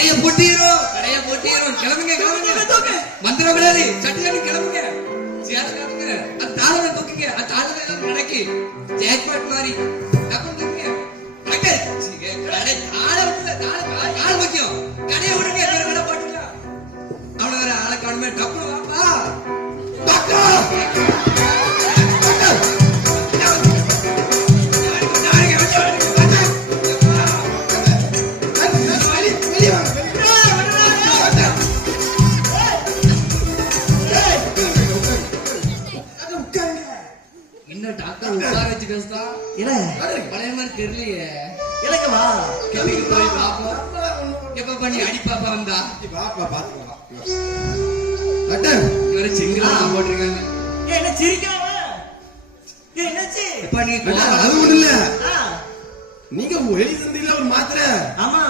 கடைய போட்டிரும் கிளம்புங்க மந்திரம் கிடையாது சட்டு கிளம்புங்க அந்த தாளவை தூக்குங்க அந்த தாளவை நடக்கி ஜாக்பாட் மாதிரி அப்புறம் தூக்குங்க தாழ முக்கியம் கடையை விடுங்க கடை போட்டுக்கலாம் அவ்வளவு வேற ஆளை காணுமே டப்பு வாப்பா என்ன டாக்டர் உட்கார வச்சு பேசுதா இல்ல பழைய மாதிரி தெரியலையே எனக்கு வா கெமிக்கு போய் பாப்பா எப்ப பண்ணி அடி பாப்பா வந்தா பாப்பா பாத்துக்கலாம் இவரை சிங்கிளா போட்டிருக்காங்க என்ன சிரிக்காம என்னாச்சு இப்ப நீ அது ஒண்ணு இல்ல நீங்க வெளிய இருந்தீங்களா ஒரு மாத்திரை ஆமா